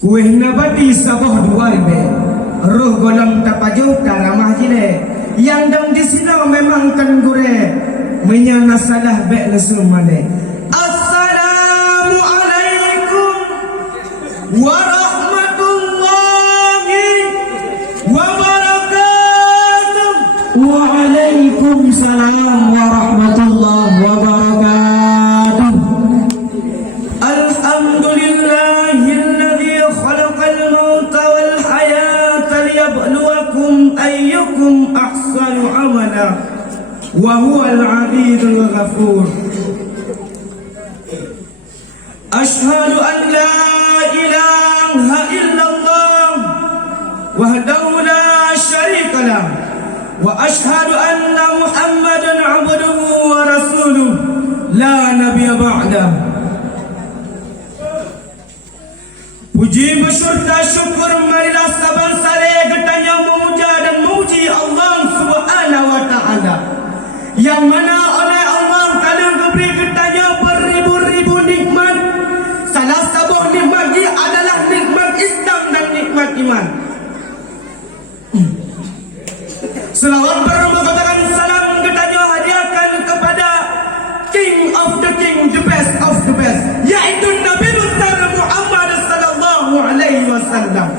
Kuih nabati sabah duar be. Roh golam tapajuh taramah jile. Yang dam di sini memang kan gure. Menyana salah be lesum male. Assalamualaikum warahmatullahi wabarakatuh. Waalaikumsalam warahmatullahi wabarakatuh. Alhamdulillahilladzi khalaqal mauta wal hayata liyabluwakum ayyukum ahsanu amala wa huwal azizul ghafur. Ashhadu an la ilaha illallah wahdahu la syarika lah wa ashhadu anna Muhammadan abduhu wa rasuluh la nabiyya ba'dah. Puji bersyukur syukur marilah saban sare getanya memuja dan memuji Allah Subhanahu wa taala yang mana oleh Allah kalian diberi getanya beribu-ribu nikmat. Salah satu nikmat dia adalah nikmat Islam dan nikmat iman. Selawat berkatakan salam getanya hadiahkan kepada King of the King, the best of the best, yaitu Nabi besar Muhammad sallallahu alaihi wasallam.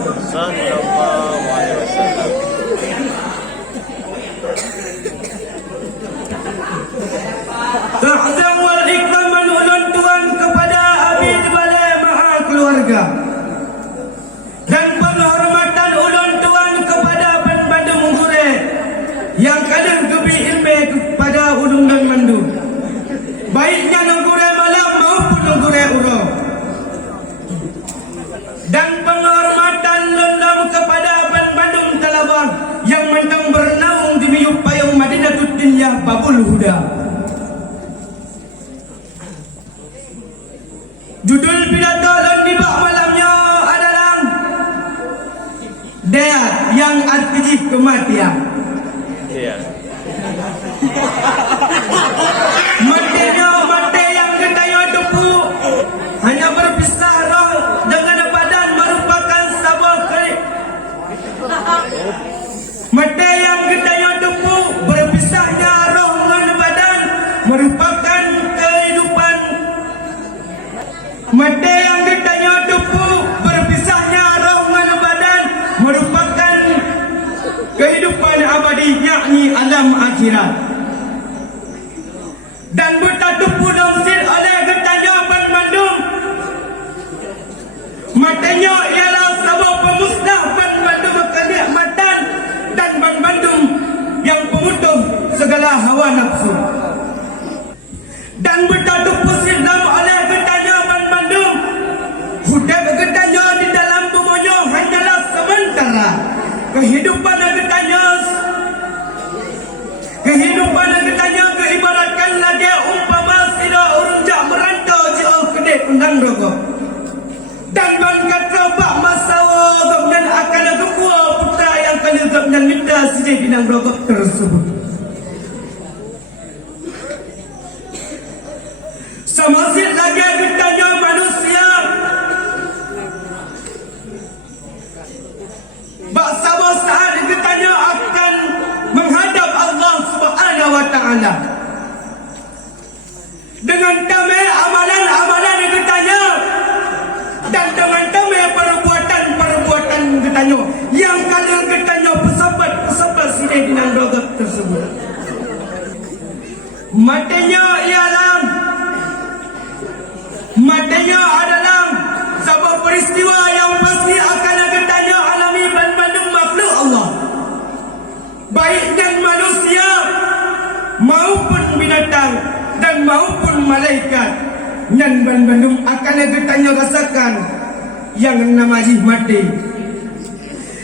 Ta'zam wal ikram menulun Tuhan kepada abid balai maha keluarga dan penghormatan ulun Tuhan kepada Bandung Gure yang kalian kebi ilmu kepada ulun dan mandu, baiknya nugure malam maupun nugure uro, dan penghormatan lendam kepada Bandung Talabang yang mentang bernaung di miyuk payung Madinatul Dinyah Babul Huda. Judul pidato dan dibak malamnya adalah Deat yang arti kematian. Mati yang ketanya debu hanya berpisah roh dengan badan merupakan sebuah mati yang ketanya debu berpisahnya roh dengan badan merupakan kehidupan. Mati yang ketanya debu berpisahnya roh dengan badan merupakan kehidupan abadi, yakni alam akhirat. Dan bertatu punosir oleh getanya Bandung. Matanya ialah sebuah pemusnah Bandung kenikmatan dan Bandung yang pemutuh segala hawa nafsu. Dan bertatu pusir oleh getanya Bandung. Huda getanya di dalam bumonya hanyalah sementara. Kehidupan getanya keibaratkan lagi umpama sila urunjak merantau jauh kedek undang rokok. Dan bangkat robak masawa gabnan akan ada dua putra yang kali gabnan minta sidik binang rokok tersebut. Semasin lagi getanya manusia Baksama saat getanya akan menghadap Allah Subhanahu wa taala dengan damai amalan-amalan getanya dan dengan damai perbuatan-perbuatan getanya yang kalian getanya pesabat sidik binang rokok tersebut. Matanya adalah sebuah peristiwa yang pasti akan getanya alami Bandung makhluk Allah, baik dan manusia maupun binatang dan maupun malaikat. Dan Bandung akan getanya rasakan yang namanya mati.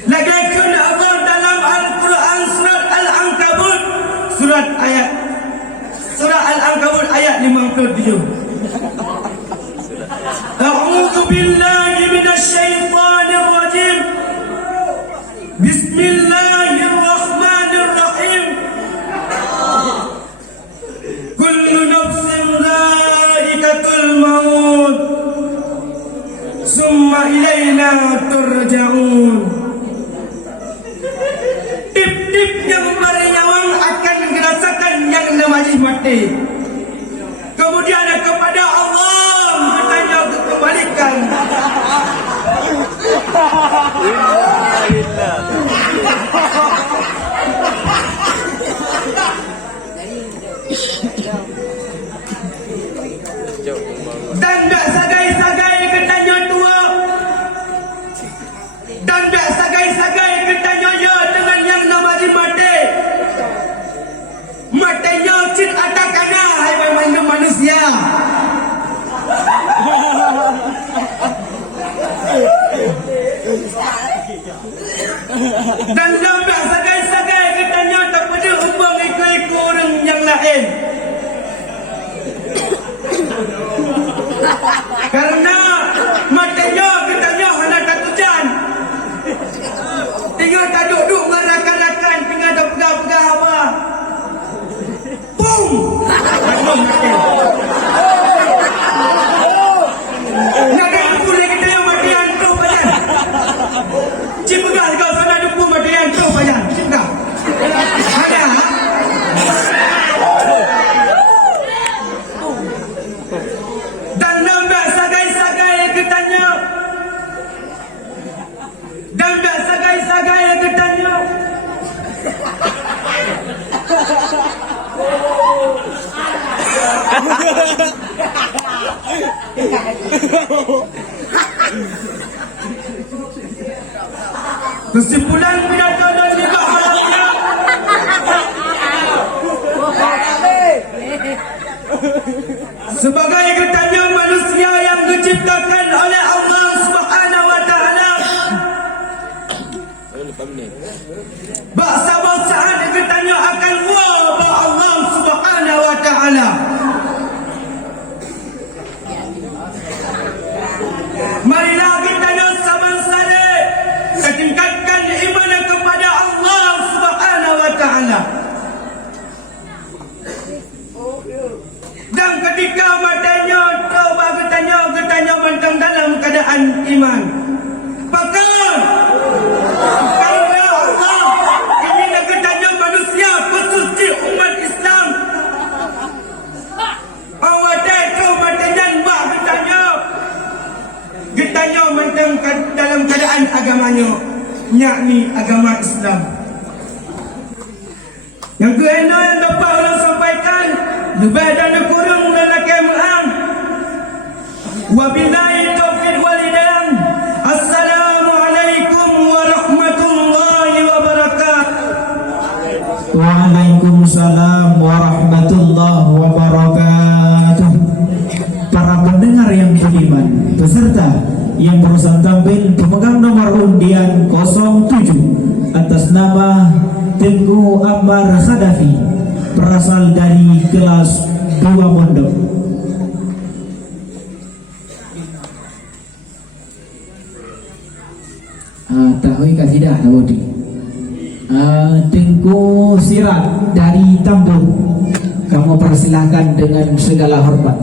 Lagi kena Allah dalam Al-Quran surat Al-Ankabut Surah Al-Ankabut ayat 57. A'udzu billahi minasyaitonir rajim. Bismillahirrahmanirrahim. Kullu nafsin dha'iqatul maut summa ilaina turja'un. Tip-tip yang nyawang akan merasakan yang namanya mati. Kemudian kepada Allah bertanya kembalikan. Dan tak sagai-sagai ketanya tua, dan tak sagai-sagai ketanya ya dengan yang namanya mati. Matinya cint atas kana hai manusia. Dan tak sagai-sagai ketanya tak pada hubung ikut-ikut orang yang lain. Karena matanya ketanya hendak tak hujan. Tinggal tak duduk merakan-rakan, tinggal tak pegang-pegang apa. Boom! Nak kena boleh kita yang mati hantu pajan. Cik pegang kau sana dupu mati hantu pajan. Cik pegang. Ada? Dan nampak sagai-sagai ketanya. Dan tak sagai-sagai ketanya. Kesimpulan pidato dan juga harapnya sebagai ketanya manusia yang diciptakan oleh Allah Subhanahu wa taala. Bak sabar saat ketanya akan wabah Allah Subhanahu wa taala. Marilah kita sama-sama tingkatkan iman kepada Allah Subhanahu wa taala. Dan ketika matanya coba ketanya bantang dalam keadaan iman. Maka karena Allah ingin ketanya manusia khusus di umat Islam. Awak tak matanya mbak ketanya bantang dalam keadaan agamanya, yakni agama Islam. Yang kena yang dapat Allah sampaikan lebih dan kurang dalam kemu'am. Wabillahi taufiq wal hidayah. Assalamualaikum warahmatullahi wabarakatuh. Waalaikumsalam warahmatullahi wabarakatuh. Para pendengar yang beriman, peserta yang berusaha tampil pemegang nomor undian 07 atas nama Tengku Ammar Khadafi berasal dari kelas 2 Mondok. Tahu kasih dah Bodi. Tengku Sirat dari Tambun, kamu persilahkan dengan segala hormat.